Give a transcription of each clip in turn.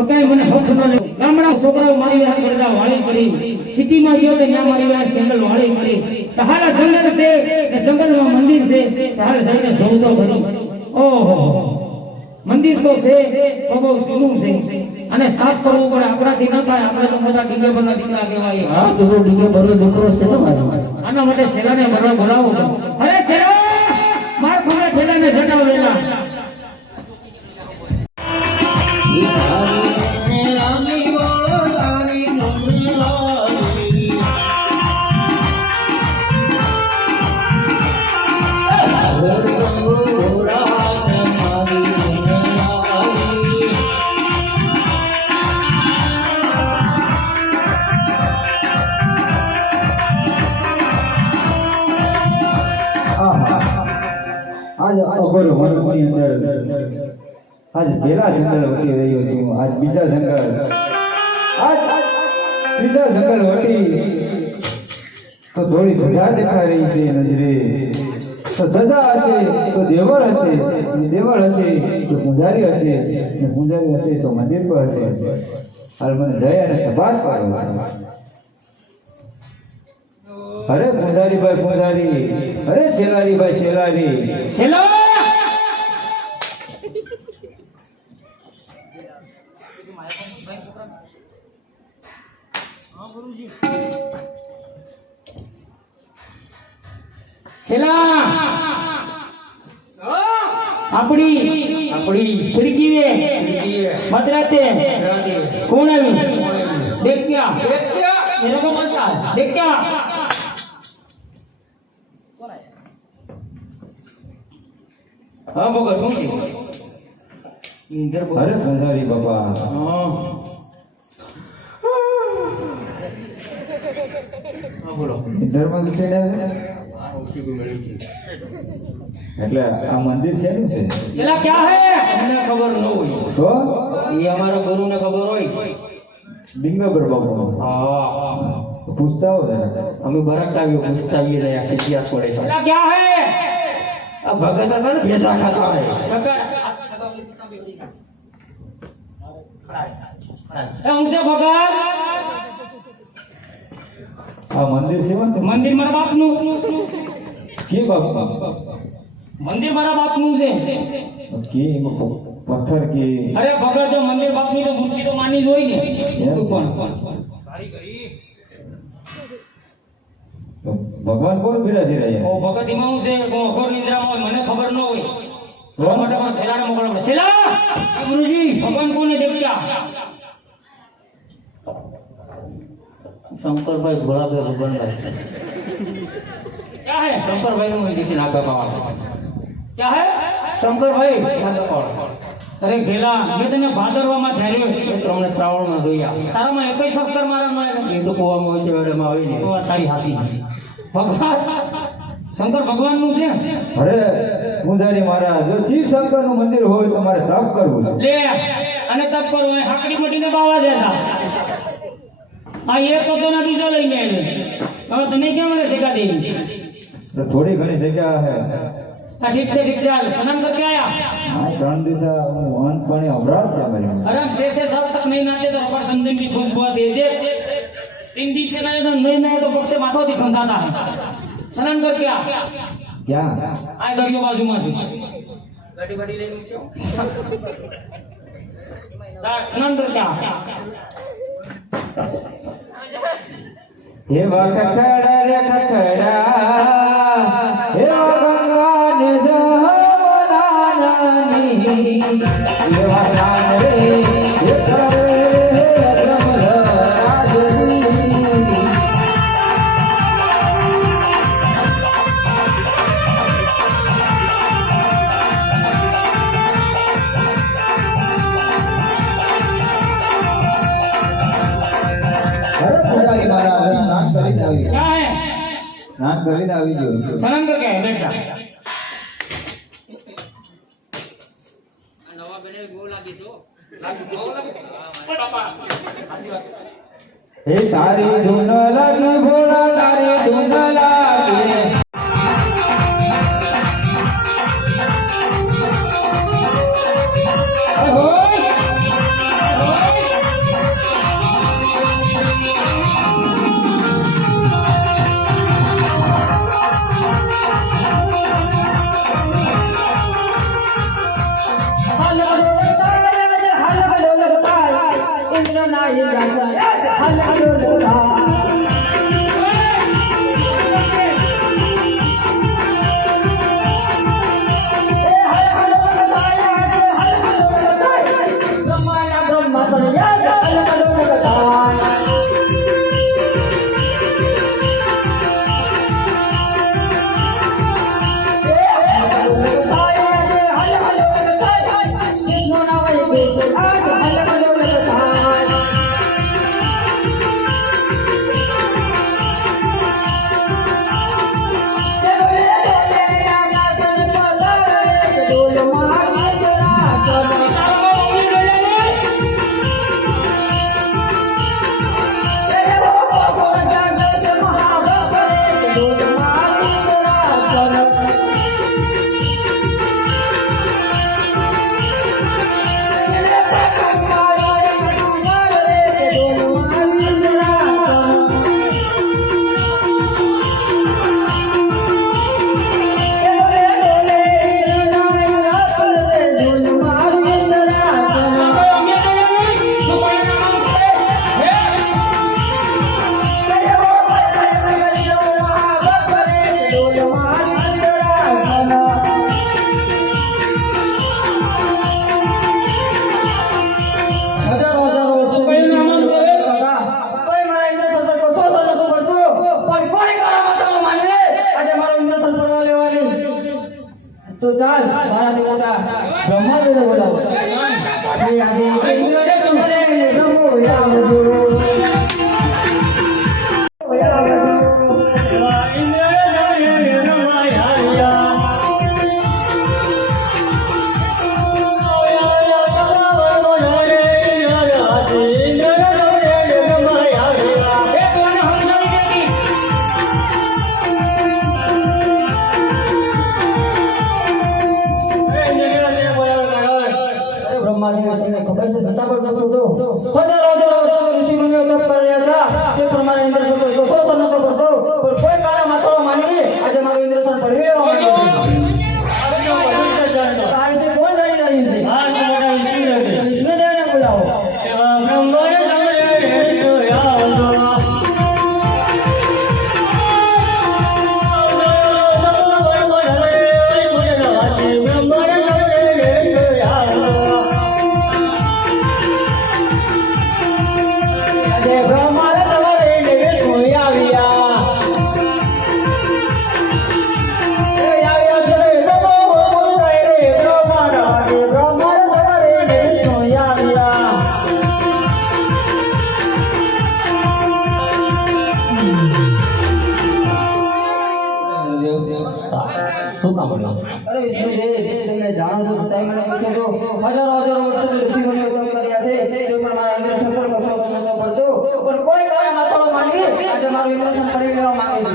પકાય મને હક ન લે ગામડા છોકરાઓ મારી વાત કરતા વાળી પડી સિટીમાં ગયો તો ત્યાં મારી વાત સેન્ડલ વાળી પડી તહારા જંગલ છે ને જંગલમાં મંદિર છે તહારે જઈને જોઉં તો ખરી ઓહો મંદિર તો છે બહુ જૂનું છે અને સાફ કરવું પડે આપણાથી ન થાય આપણે તો બધા ડીગે બના દીકરા કહેવાય હા તો ડીગે ભરો દીકરો છે તો આના માટે શેરાને બોલાવો અરે શેરા માર ખોરે ઠેલાને જટાવ લેલા आज पहला जंगल वटी रह्यो छुं आज बीजा जंगल आज तीजा जंगल वटी तो थोड़ी धजा दिखा रही छे नजरे तो धजा हशे तो देवळ हशे देवळ हशे तो पुजारी हशे ने पुजारी हशे तो मंदिर पर हशे हाल मने दया ने तपास करो अरे पुजारी भाई पुजारी अरे शेलारी भाई शेलारी શેલા શેલા આપડી ખિડકી વે મતરાતે કોણ આવી દેખ क्या मेरे को मत देख क्या हाँ बोगा तुम नींदर अरे पुजारी बाबा हाँ बोलो ધર્મ ઉઠીને એટલે આ મંદિર છે ને છે चला क्या है મને ખબર ન હોય તો એ અમારા ગુરુને ખબર હોય ડિંગબર બાબુ હા પૂછતા હો જરા અમે બરકતાવીઓ પૂછતાવીએ રહ્યા ઇતિહાસ પડે છે चला क्या है अब भगत था ना पैसा खाता है ए उनसे भगत આ મંદિર છે ને મંદિર મારા બાપનું કે બાપ મંદિર મારા બાપનું છે કે પથ્થર કે અરે ભગત જો મંદિર બાપની તો મૂર્તિ તો માની જ હોય ને તું પણ ભગવાન કોણ બિરાજી રહ્યા ઓ ભગત એમાં હું છે ઘોર નિંદ્રામાં હોય મને ખબર ન હોય તો માટે મારા શેલાને મોકલવા શેલા ગુરુજી ભગવાન કોને દેખ્યા શંકર ભાઈ ભોળાભાઈ ભગવાનભાઈ क्या है શંકર ભાઈ નું દેશી નાકા પાવા क्या है શંકર ભાઈ નાકા પાવા અરે ઘેલા મેં તને ભાદરવામાં ધાર્યો તમને શ્રાવણ માં જોયા તારામાં એકય સંસ્કાર મારા ન એ તો કુવામાં હોય છે વેડમાં આવી તો આ તારી હાસી ભગવાન શંકર ભગવાનનું છે અરે પૂજારી મહારાજ જો શિવ શંકર નું મંદિર હોય તો મારે તપ કરવું છે લે અને તપ કરો એ હાકડી મટીને બાવા જતા આ એક હતો ના બીજો લઈને આવ્યો હવે તને કેમ મળે શેકા દેવી તો થોડી ઘણી જગ્યા હે हाँ ठीक से हाल स्नान करके आया हाँ 3 दिन वन पानी अवराध છે મારી अरे हम 6 से 7 तक नहीं नहाते तो ऊपर संदन की खुशबू दे दे 3 दिन से नहीं नहाए तो पग से माथा दिखता था स्नान करके आ क्या आए दरियो बाजू में से ગાડી ગાડી લઈને મૂક્યો स्नान करके आ हे वखड़ा रे खखड़ा हे गंगा ने जहरानी हे वखड़ा रे हे करे हे अजमल राजनी अरे पुजारी महाराज स्नान કરીને આવી क्या है સ્નાન કરીને આવી ગયો स्नान करके आए बैठा નવા બેને બહુ લાગી છો हे तारी धुन लगी भोला तारी धुन लगी ओए ओए તો ચાલ મારાથી મોટા બ્રહ્માદેવને બોલાવો આજે ઇન્દ્રને સંભળે બ્રહ્મો ખબર છે સત્તા પર નતો તો હજારો ઋષિમુનિઓ તપ કરી રહ્યા હતા તે પ્રમાણે ઇન્દ્ર તો નતો કરતો પણ કોઈ કારણ માથો માની આજે મારું ઇન્દ્રસન પડી ગયો આ વિશે કોણ જાણી રહ્યું છે વિષ્ણુદેવને બોલાવો શું કામ બોલ્યો? અરે વિષ્ણુદેવ તમે જાણો છો સચ્ચાઈ મને પૂછો તો હજારો વર્ષો ઋષિમુનિઓ તપ કર્યા છે તે પ્રમાણે ઇન્દ્ર સફળ કશો પડતો પણ કોઈ કારણ માથો માની આજે મારું ઇન્દ્રસન પડી લેવા માંગે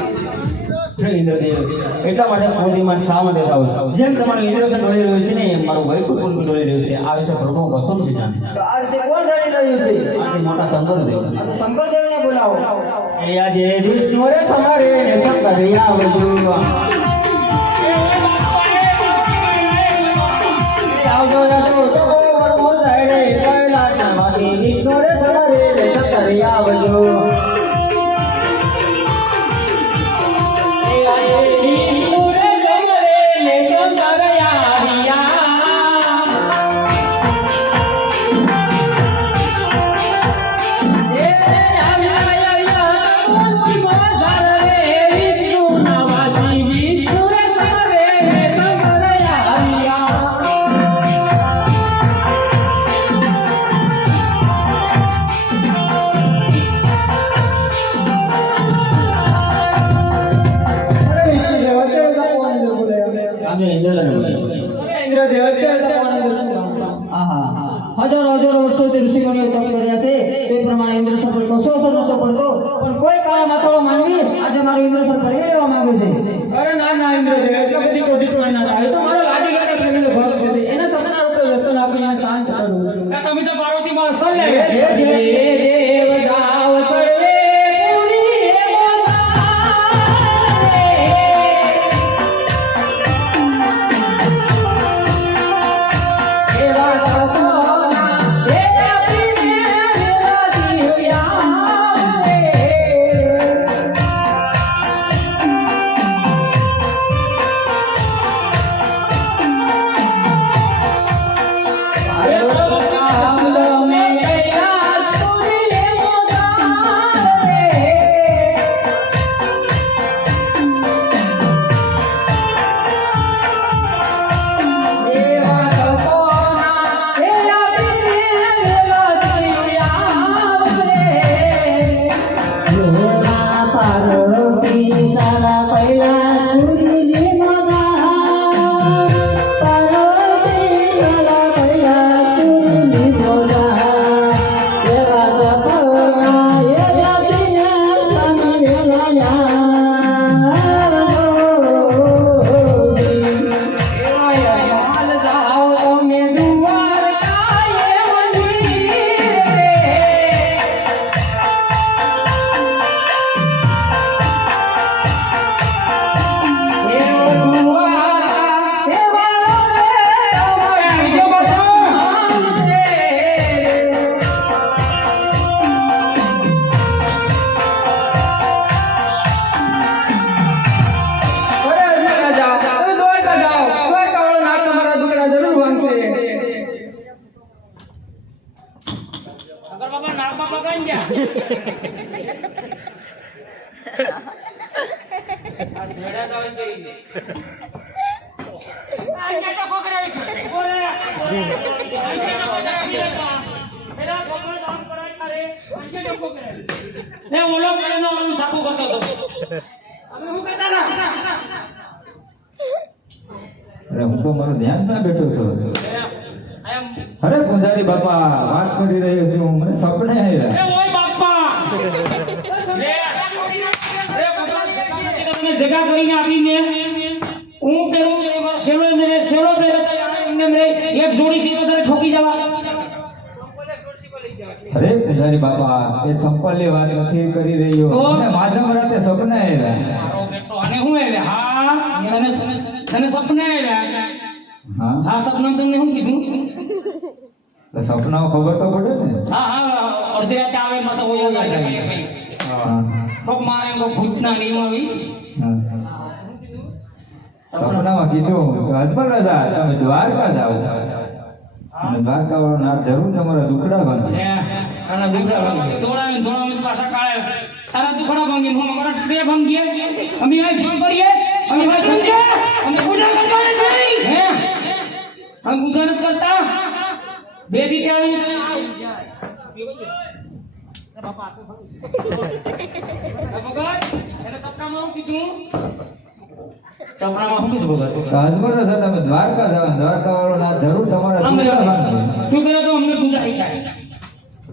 છે ઇન્દ્રદેવ એટલા માટે ક્રોધીમાન શા માટે થાવ જેમ તમારું ઇન્દ્રસન ડોળી રહ્યું છે ને એમ મારું વૈકુંઠ પુર ડોળી રહ્યું છે આ વિશે પ્રભુ કશું નથી જાણતા તો આ વિશે કોણ જાણી રહ્યું છે આથી મોટા શંકરદેવ આ તો શંકરદેવને બોલાવો એ આજે વિષ્ણુ રે સમારે ને શંકર આવજો આવજો તો વરમો સાઈડે કૈલાસના વાસી વિષ્ણુ રે સમારે ને શંકર આવજો હજારો વર્ષોથી ઋષિમુનિઓ તપ કર્યા છે તે પ્રમાણે ઇન્દ્ર સફળ કશો પડતો પણ કોઈ કારણ માથો માનવી આજે મારું ઇન્દ્રસન પડી લેવા માંગે છે અરે ના ઇન્દ્રદેવ એટલા બધી કોઠી તો ના થાય તો મારો લાડી ગાડી પ્રેમીનો ભાગ છે એના સપના રૂપે દર્શન આપીને શાંત કરું તમે તો પાર્વતી માં સર લે દેવ જાવ સર્વે પૂરી એ ઓલો પેલો સાકુ કરતો હતો. અરે હું તો મારું ધ્યાન ના બેઠો હતો. અરે પૂજારી બાપા વાત કરી રહ્યો છું, મને સપને આવ્યા. એ ઓય બાપા જગા કરીને આપીને હું પેલું સેલો મેરે સેલો પહેરો એમને મેરે એક જોડી સીધો તારે ઠોકી જવા. અરે પૂજારી બાપા એ સંપલની વાત નથી કરી રહ્યો. તો? મને માધમ રાતે સપને આવ્યા. મારો બેટો અને હું આવ્યા હા તને સપના આવ્યા. હા હા સપના તમને શું કીધું? તો સપનાઓ ખબર તો પડે ને. હા હા અડધી રાતે આવે માં તો હોય જાય. હા કોક મારે કોક ભૂતના નિયમ આવી. હા. સપનામાં કીધું કે અજમલ રાજા તમે દ્વારકા જાઓ અને દ્વારકા વાળો નાથ જરૂર તમારા દુખડા ભાંગે. આના દુખડા ભાંગી દોડાવીને પાછા કાળે તારા દુખડા ભાંગી હું અમારા ટ્રે ભાંગીએ અમે આ જોઈ કરીએ અમે ભાઈ સમજે અમે પૂજા કરતા નથી હે हम पूजा नहीं करता बेदी क्या है बापा એને સપનામાં હું કીધું સપનામાં હું કીધું ભગત અજમલ રાજા તમે દ્વારકા જાઓ દ્વારકા વાળો નાથ જરૂર તમારા દુખડા ભાંગે. તું પેલા તો અમને પૂજા નહીં થાય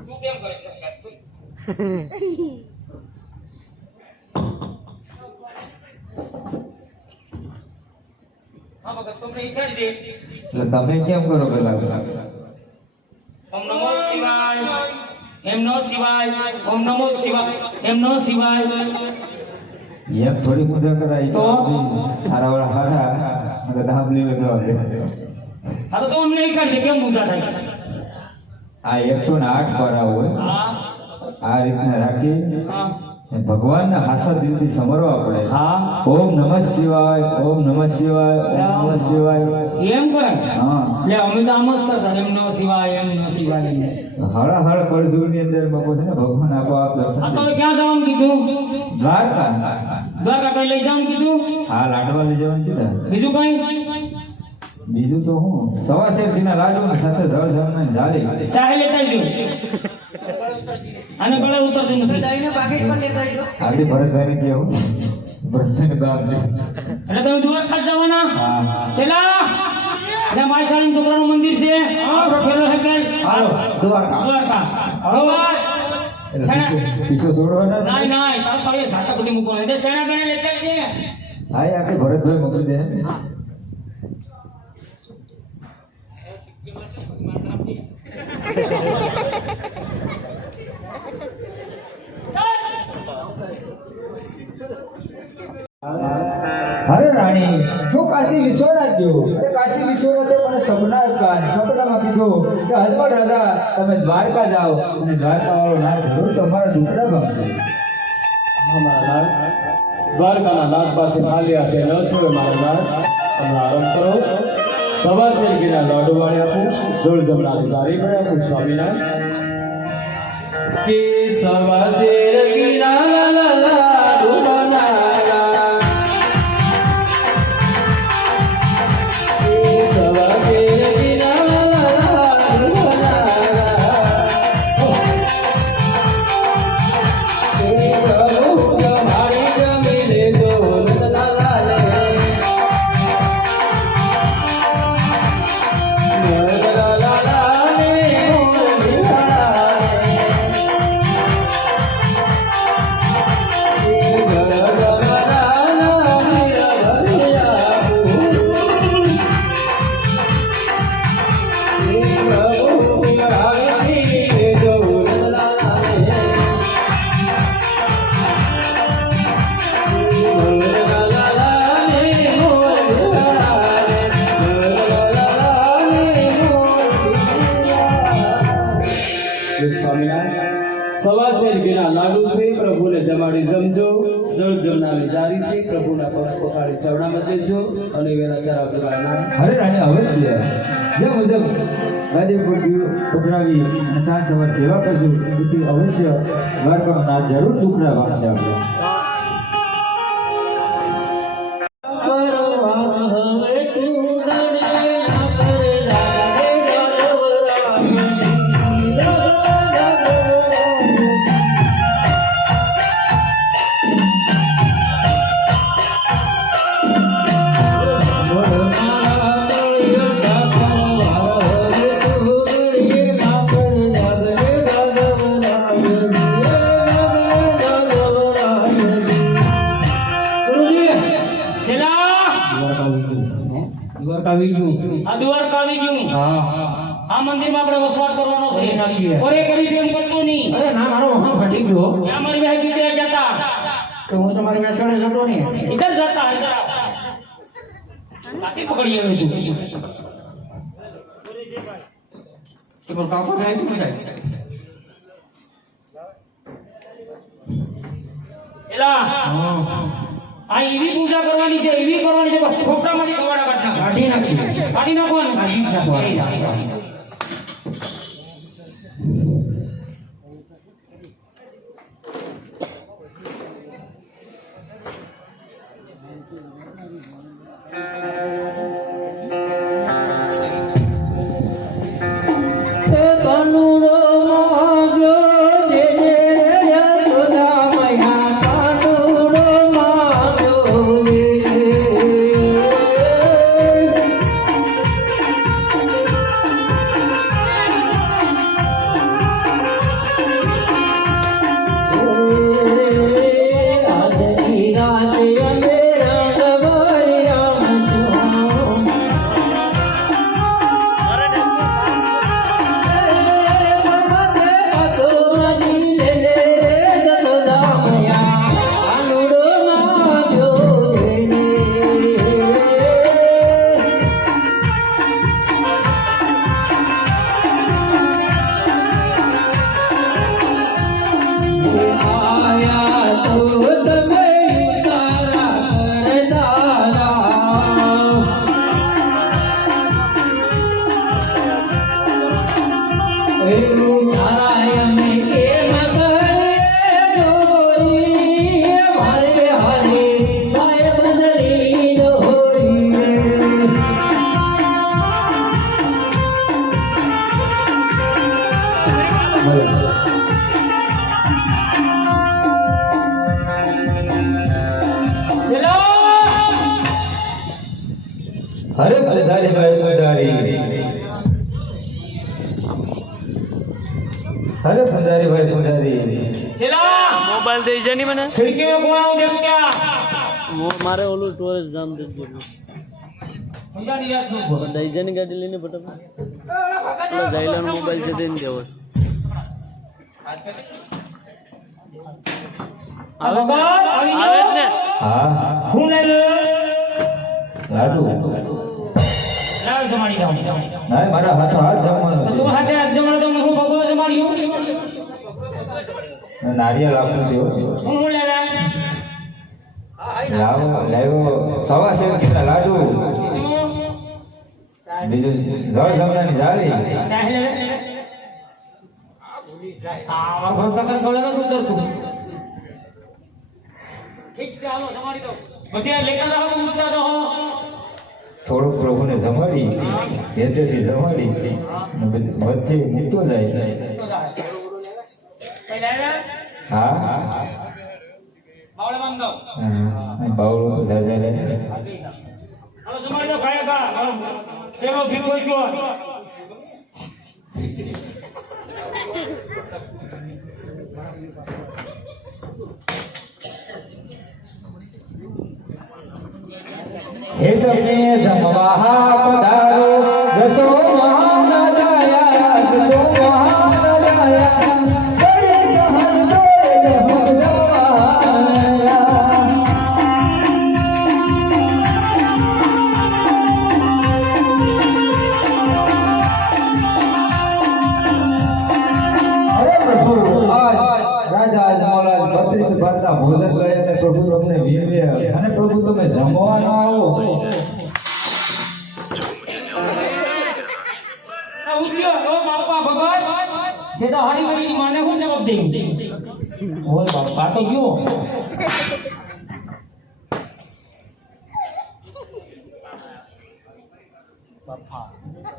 તું કેમ કરે હા ભગત તમને ઈચ્છા છે એટલે તમે કેમ કરો પેલા? ઓમ નમો શિવાય એમ નો શિવાય ઓમ નમો શિવાય એમ નો શિવાય એમ થોડી પૂજા કરાય તો? સારા વાળા હારા મગર ધામલી લગાવ દે. આ તો અમને ઈચ્છા છે કેમ પૂજા થાય આ 108 પારા હોય હા આ રીતના રાખી હા ભગવાનના હાસા દિલથી સમરવા પડે. હા ઓમ નમઃ શિવાય ઓમ નમઃ શિવાય ઓમ નમઃ શિવાય. એમ કરે હા એટલે અમે તો આમ જ કરતા એમ નો શિવાય એમ નો શિવાય એમ. હળ હળ કળજુગની અંદર મકો છે ને ભગવાન આપો આપ દર્શન આ તો દે. હવે ક્યાં જવાનું કીધું દ્વારકા દ્વારકા કઈ લઈ જવાનું કીધું હા લાડવા લઈ જવાનું કીધા. બીજું કઈ બીજું તો હું સવા શેરડીના લાડુ ને સાથે જળ જમણે જાળી. સાહે લેતા આવજો આને ગળે ઉતરતું નથી આપણી ભરતભાઈને કેવું ભરતભાઈને ગામ દે. એટલે તમે દ્વારકા જવાના હા છેલ્લા એટલે મારી શાળીનું છોકરાનું મંદિર છે ઠેલો હે કઈ હાલો દ્વારકા. દ્વારકા એટલે સેના પીછો છોડવાના જ નાય નહીં. નાય તારે તારે સાટા સુધી મૂકવાનું એટલે સેના ગણે લેતા આવજે હા એ આખી ભરતભાઈ મોકલી દે. અરે રાણી હું કાશી વિશ્વનાથ ગયો. અરે કાશી વિશ્વનાથે મને સપના આપ્યા. સપનામાં કીધું કે અજમલ રાજા તમે દ્વારકા જાઓ અને દ્વારકા વાળો નાથ જરૂર તમારા દુખડા ભાંગશે. દ્વારકાના નાથ પાસે ખાલી હાથે ન છો મારા નાથ હમણાં આરામ કરો સવા શેરડીના લાડુ વાળી આપું જોડ જમણાની તારી પણ આપું સ્વામિનારાયણ કે સવા શેરડીના લાડુ બનાવ્યા કે સવા શેરડીના લાડુ બનાવ્યા કે પ્રભુ તમારી ગમી લેજો લાલા લે સવા શેરડીના લાડુ છે પ્રભુને જમાડી જમજો જળ જમનાની જારી છે પ્રભુના પગ પકાડી ચરણામાં દેજો અને વેલા ચારા પીવાના અરે રાણી અવશ્ય જે મુજબ રાધેપુરથી પધરાવી અને સાંજ સવાર સેવા કરજો તેથી અવશ્ય દ્વારકાનો નાથ જરૂર દુખડા ભાંગશે આપણે. હવે તું દડે ના કરે દ્વારકા આવી ગયું આ દ્વારકા આવી ગયું હા આ મંદિરમાં આપણે વસવાટ કરવાનો છે ઓરે કરી જેમ કરતું નહીં અરે ના મારો હા ફટી ગયો ત્યાં મારી ભાઈ બીજે જતા તો હું તમારી બેસવાડે જતો નહીં ઇધર જતા ઇધર કાતી પકડી આવે તું તો પણ કાકો થાય કે થાય એલા આ એવી પૂજા કરવાની છે એવી કરવાની છે ખોપડામાંથી કવાડા કાઢના કાઢી નાખી કાઢી નાખવાનું કાઢી નાખવાનું અરે પધારી ભાઈ પધારી અરે પધારી ભાઈ પધારી છેલા મોબાઈલ દઈ છે ને મને ખિડકીઓ કોણ દેખ ક્યાં મારે ઓલું ટોરેસ જામ દઈ દે સમજા ની યાદ નો દઈ જની ગાડી લઈને ફટાફટ જાઈલાનો મોબાઈલ છે દઈને દેવો આ ભગવાન આવી આવે જ ને હા હું લઈ લે લાડુ લાવ જમાડી જાવ ના મારા હાથ હાથ જમવાનો તું હાથે હાથ જમાડો તો હું ભગવાન જમાડ્યું છે નારિયેળ આપું છે હું લે લે લાવો લાવો સવા સેવ કિલો લાડુ બીજું જળ જમવાની જાળી સાહેબ લે આ ભગવાન કલર નો ઉતરતું ઠીક છે હાલો જમાડી દો બધા લેખા જાવ ઉતરતા રહો થોડુંક પ્રભુને જમાડી હેતેથી જમાડી વચ્ચે જીતો જાય કઈ લે હા બાવળે બંધો બાવળો તો જાજા લે હાલો જમાડી દો ખાયા કા સેલો ભીખો ગયો હે તમને જમવા પધારો જસો મહાન જાયા જસો મહાન જાયા બડે સહન દોરે અરે પ્રભુ આજ રાજા આજમોલા 32 ભાતના ભોજન કરે અને પ્રભુ તમને વીરવે અને પ્રભુ તમે જમવા ન આવો ઉઠ્યો ઓ બાપા ભગવાન જે તો હારી કરી માને હું જવાબ દઉં ઓય બાપા તો ગયો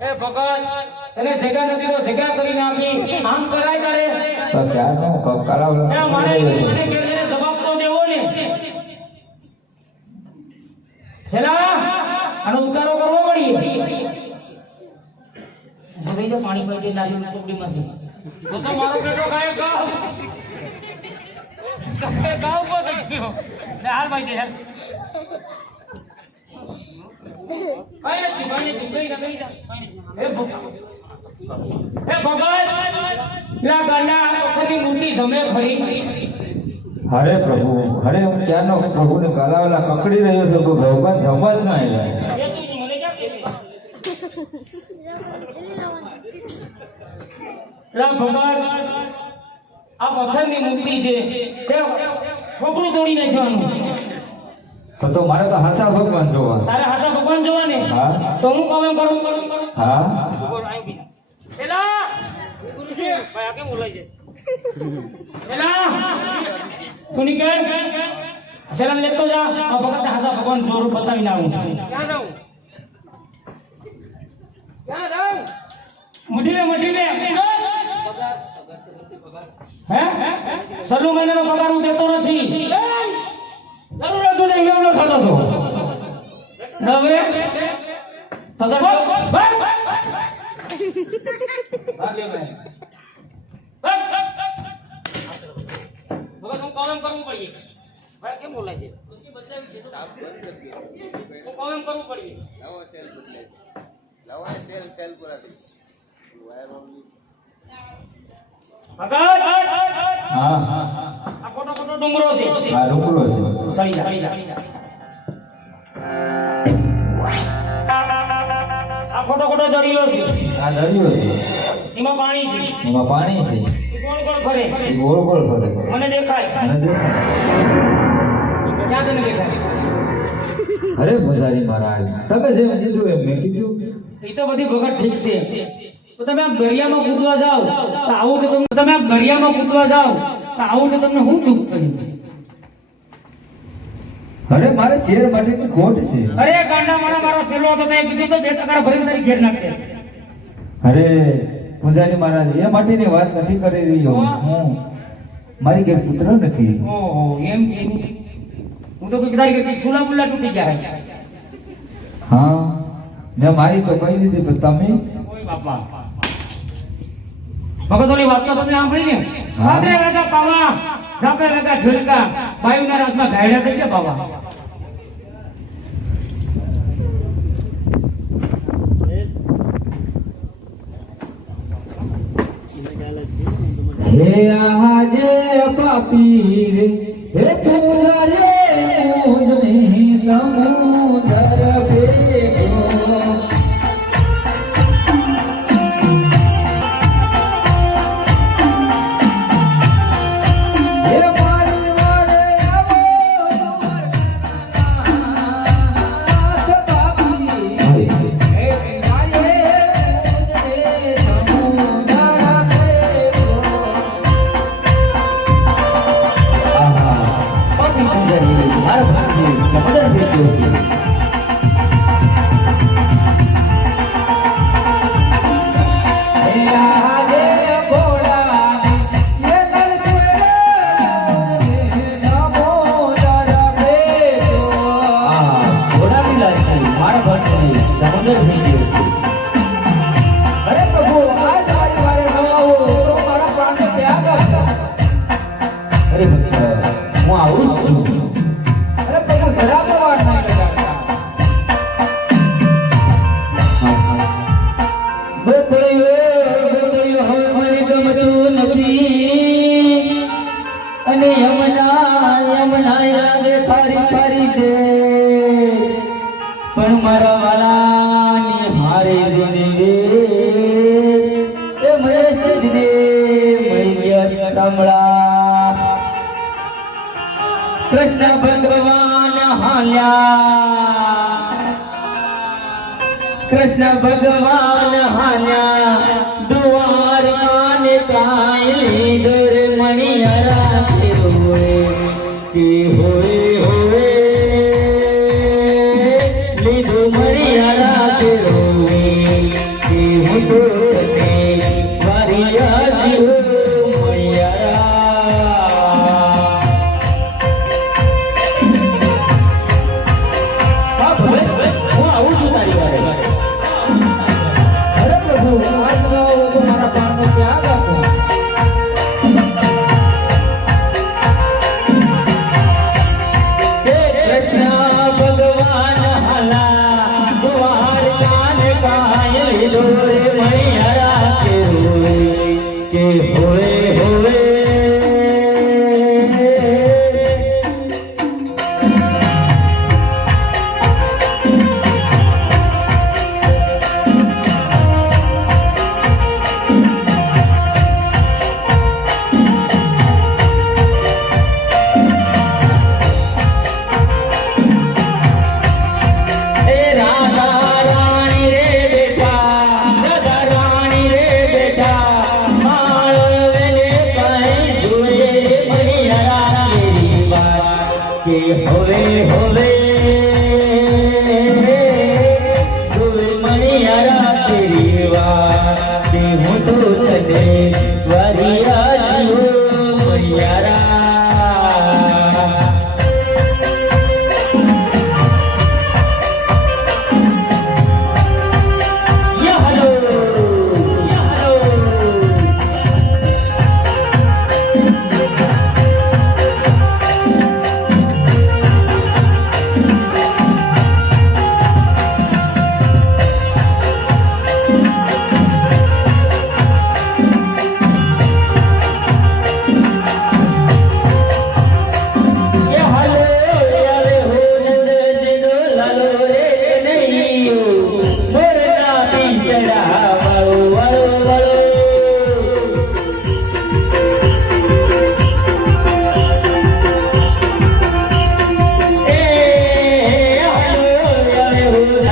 એ ભગવાન તને જગ્યા નથી તો જગ્યા કરી નાખી આમ કરાય તારે તો ક્યાં કરાવ એ મારે મને કેને જવાબ તો દેવો ને ચલા આનો ઉતારો કરવો પડી હવે જો પાણી પડી ગઈ નારી ટોપડીમાં છે તો મારો બેટો કાય ગાવ ગાવ કો થઈ ગયો ને હાલ ભાઈ દે હાલ હે ભગવાન લા ગાંડા પથ્થરની મૂર્તિ જમે ખરી હરે પ્રભુ હરે હું ક્યારનો પ્રભુને કલાવલા પકડી રહ્યો છું તો ભગવાન જમવા જ ના આવ્યા એ તું મને ક્યાં કહેશે લા ભગવાન આ પથ્થરની મૂર્તિ છે તે છોકરું તોડી નાખવાનું તો મારે તો હાસા ભગવાન જોવા તારે હાસા ભગવાન જોવા ને હા તો હું કામ કરું હા એલા ભાઈ આ કેમ બોલાય છે એલા તું નીકળ સેલા લેતો જા આ ભગત હાસા ભગવાન જોર બતાવી ના આવું ક્યાં જાઉં મઢી લે હે સલ્લુ મહિનાનો પગાર હું દેતો નથી જરૂર હતું ને એવડો થતો હતો હવે પગાર ભાગ લે ભાઈ હવે કામ કરવું પડીએ ભાઈ કેમ બોલાય છે કામ કરવું પડીએ ભગત હા આ ખોટો ડુંગરો છે આ રૂકરો છે સળી જા આ ખોટો દરિયો છે આ દરિયો છે એમાં પાણી છે એમાં પાણી છે ગોળ ગોળ ફરે એ ગોળ ગોળ ફરે મને દેખાય મને દેખાય ક્યાં તને દેખાય અરે પૂજારી મહારાજ તમે જેમ કીધું એમ મેં કીધું એ તો બધી ભગત ઠીક છે તો તમે આ દરિયામાં કૂદવા જાઓ તો આવું તો તમે આ દરિયામાં કૂદવા જાઓ તો આવું તો તમને હું દુઃખ કર્યું અરે મારે શેર માટેની ખોટ છે અરે ગાંડા મારો સેલો હતો મેં કીધું તો બે ટકા ભરી તારી ઘેર નાખે અરે પૂજારી મહારાજ એ માટેની વાત નથી કરી રહ્યો હું મારી ઘેર પુત્ર નથી ઓહો એમ હું તો કીધું કે સુલા મુલા તૂટી જાય હા મેં મારી તો કહી દીધી પણ તમે ઓય બાપા ભગતોની વાત તો તમે સાંભળી ને રાત્રે વાગા પાવા સાપે વાગા ઢોલકા બાયુના રાસમાં ગાયડા થઈ ગયા પાવા હે આજે પાપી રે હે પૂજારે મુજને સમુદર ભેગો અને યમના યાદે ફરી દે પણ મારા વાલાની હારે જોને એ મરે સજને મરી ગયા સાંભળા કૃષ્ણ ભગવાન હાલ્યા કૃષ્ણ ભગવાન હાલ્યા દ્વારકા ને કાયલી દર મણિયરા કે હોએ લીધો મણિયરા કે હું તો તને વારિયા જીવો મણિયરા હું આવું છું તારી વારે અરે પ્રભુ આજનો મારા પાણનો ત્યાગ આપો હે કૃષ્ણ ભગવાન હાલા દ્વારે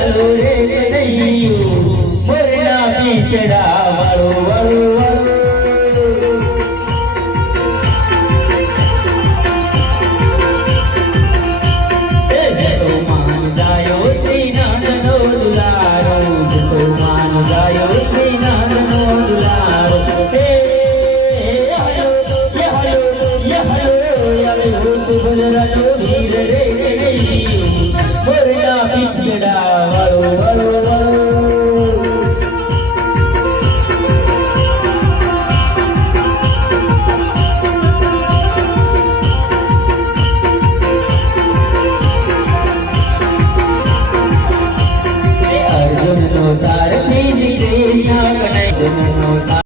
ચાલો રે કનૈયું મોરના પીછડા વાળો વાળો